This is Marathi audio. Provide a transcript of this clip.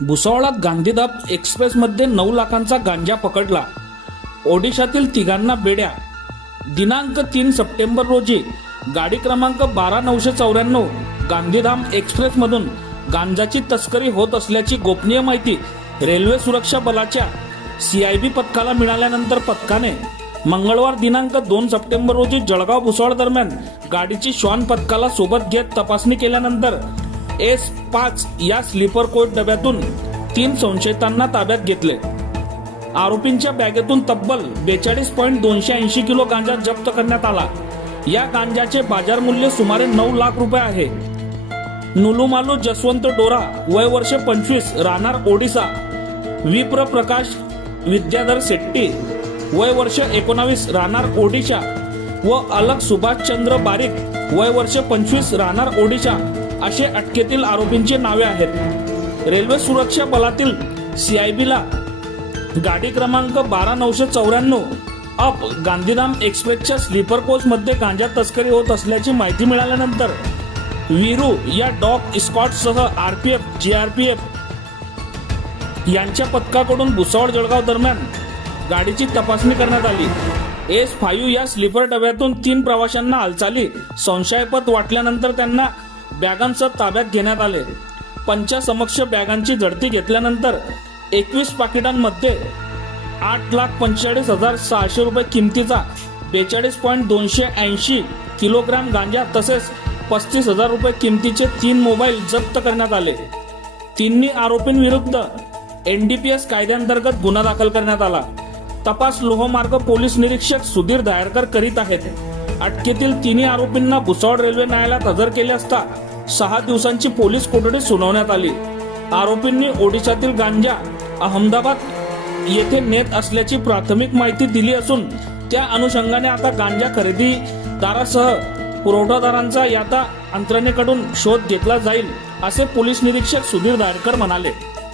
भुसावळात गांधीधाम एक्सप्रेसमध्ये नऊ लाखांचा गांजा पकडला. ओडिशातील तिघांना बेड्या. दिनांक तीन सप्टेंबर रोजी गाडी क्रमांक बारा नऊशे चौऱ्याण्णव गांधीधाम एक्सप्रेसमधून गांजाची तस्करी होत असल्याची गोपनीय माहिती रेल्वे सुरक्षा बलाच्या सीआयबी पथकाला मिळाल्यानंतर पथकाने मंगळवार दिनांक दोन सप्टेंबर रोजी जळगाव भुसावळ दरम्यान गाडीची श्वान पथकाला सोबत घेत तपासणी केल्यानंतर एस पाच या स्लीपर कोच डब्यातून तीन संशयितांना ताब्यात घेतले. आरोपींच्या बॅगेतून तब्बल बेचाळीस पॉईंट दोनशे ऐंशी किलो गांजा जप्त करण्यात आला. या गांजाचे बाजार मूल्य सुमारे नऊ लाख रुपये आहे. नुलुमालू जसवंत डोरा वय वर्ष पंचवीस राहणार ओडिसा. विप्र प्रकाश विद्याधर शेट्टी वय वर्ष एकोणावीस राहणार ओडिशा. व अलग सुभाषचंद्र बारीक वय वर्ष पंचवीस राहणार ओडिशा असे अटकेतील आरोपींची नावे आहेत. रेल्वे सुरक्षा बलातील सीआयबीला गाडी क्रमांक बारा नऊशे चौऱ्याण्णव अप गांधीधाम एक्सप्रेसच्या स्लीपर कोचमध्ये गांजा तस्करी होत असल्याची माहिती मिळाल्यानंतर वीरू या डॉग स्कॉटसह पी एफ यांच्या पथकाकडून भुसावळ जळगाव दरम्यान गाडीची तपासणी करण्यात आली. एस फायू या स्लीपर डब्यातून तीन प्रवाशांना हालचाली संशयापद वाटल्यानंतर त्यांना बॅगांसह ताब्यात घेण्यात आले. पंचासमक्ष बॅगांची झडती घेतल्यानंतर एकवीस पाकिटांमध्ये आठ लाख पंचेचाळीस हजार सहाशे रुपये किमतीचा बेचाळीस पॉईंट दोनशे ऐंशी किलोग्राम गांजा तसेच पस्तीस हजार रुपये किमतीचे तीन मोबाईल जप्त करण्यात आले. तिन्ही आरोपींविरुद्ध एन डी पी एस कायद्यांतर्गत गुन्हा दाखल करण्यात आला. तपास लोहमार्ग पोलीस निरीक्षक सुधीर दायरकर करीत आहेत. अटकेतील तिन्ही आरोपींना भुसावळ रेल्वे न्यायालयात हजर केले असता सहा दिवसांची पोलीस कोठडी सुनावण्यात आली. आरोपींनी ओडिशातील गांजा अहमदाबाद येथे नेत असल्याची प्राथमिक माहिती दिली असून त्या अनुषंगाने आता गांजा खरेदीदारासह पुरवठादारांचा याता यंत्रणेकडून शोध घेतला जाईल असे पोलीस निरीक्षक सुधीर दायरकर म्हणाले.